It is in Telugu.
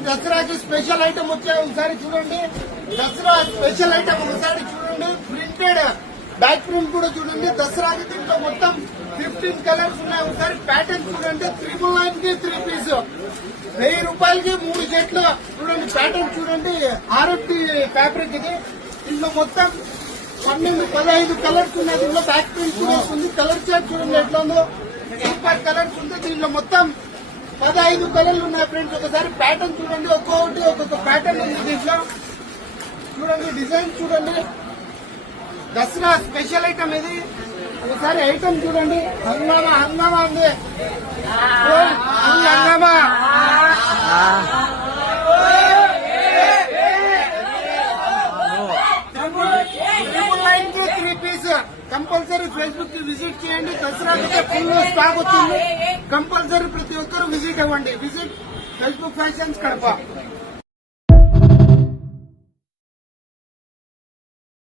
ఫ్రెండ్స్ దసరాకి స్పెషల్ ఐటమ్ వచ్చాయి, ఒకసారి చూడండి. దసరా స్పెషల్ ఐటమ్ ఒకసారి చూడండి. ప్రింటెడ్ బ్యాక్ ప్రింట్ కూడా చూడండి. దసరాకి దీంట్లో మొత్తం 15 కలర్స్ ఉన్నాయి. ఒకసారి ప్యాటర్న్ చూడండి. 999 కి 3 పీస్, 1000 రూపాయలకి 3 జట్లు చూడండి. ప్యాటర్న్ చూడంండి. ఆర్ఎఫ్టీ ఫ్యాబ్రిక్ ఇది. దీంట్లో మొత్తం 12-15 కలర్స్ ఉన్నాయి. దీంట్లో బ్యాక్ ప్రింట్ కూడా వస్తుంది. కలర్ చార్ట్ చూడండి ఎట్లా ఉందో. సూపర్ కలర్స్ ఉంది. దీంట్లో మొత్తం 15 కలర్లు ఉన్నాయి ఫ్రెండ్స్. ఒకసారి ప్యాటర్న్ చూడండి. ఒక్కొక్కటి ఒక్కొక్క ప్యాటర్న్ ఉంది దీంట్లో చూడండి. డిజైన్ చూడండి. దసరా స్పెషల్ ఐటమ్ ఇది. ఒకసారి ఐటమ్ చూడండి. హంగామా హంగామా ఉంది. హంగామా 999 కి 3 పీస్. కంపల్సరీ ఫేస్బుక్ కి విజిట్ చేయండి. దసరాకి ఫుల్ స్టాక్ వచ్చింది. కంపల్సరీ ప్రతి ఒక్కరు విజిట్ అవ్వండి. Visit Facebook fashions Kadapa.